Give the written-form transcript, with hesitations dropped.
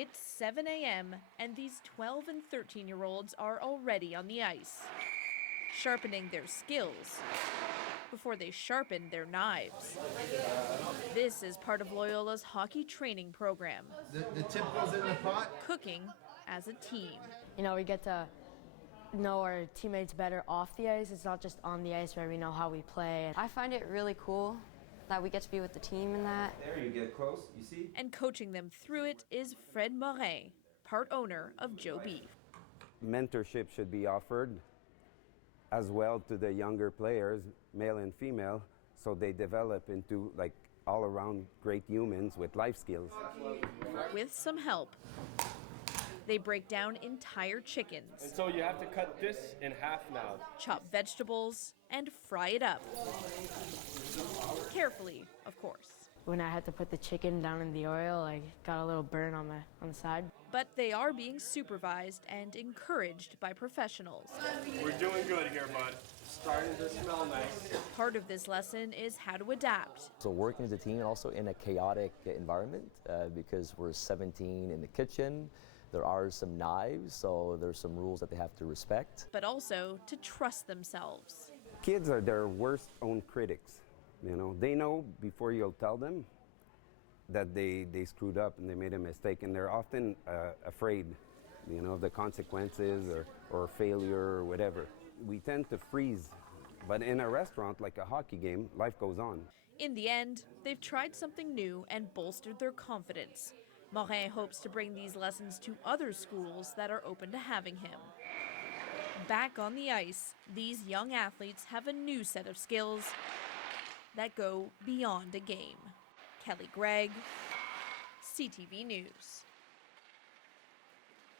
It's 7 a.m. and these 12 and 13-year-olds are already on the ice, sharpening their skills before they sharpen their knives. This is part of Loyola's hockey training program. The tip goes in the pot. Cooking as a team. You know, we get to know our teammates better off the ice. It's not just on the ice where we know how we play. I find it really cool that we get to be with the team in that. There, you get close, you see? And coaching them through it is Fred Morin, part owner of Joe Beef. Mentorship should be offered as well to the younger players, male and female, so they develop into like all-around great humans with life skills. With some help, they break down entire chickens. And so you have to cut this in half now. Chop vegetables and fry it up. Carefully, of course. When I had to put the chicken down in the oil, I got a little burn on the side. But they are being supervised and encouraged by professionals. We're doing good here, bud. Starting to smell nice. Part of this lesson is how to adapt. So working as a team and also in a chaotic environment because we're 17 in the kitchen. There are some knives, so there's some rules that they have to respect. But also to trust themselves. Kids are their worst own critics. You know, they know before you'll tell them that they screwed up and they made a mistake, and they're often afraid, you know, of the consequences or failure or whatever. We tend to freeze, but in a restaurant like a hockey game, life goes on. In the end, they've tried something new and bolstered their confidence. Morin hopes to bring these lessons to other schools that are open to having him. Back on the ice, these young athletes have a new set of skills that go beyond a game. Greig, CTV News.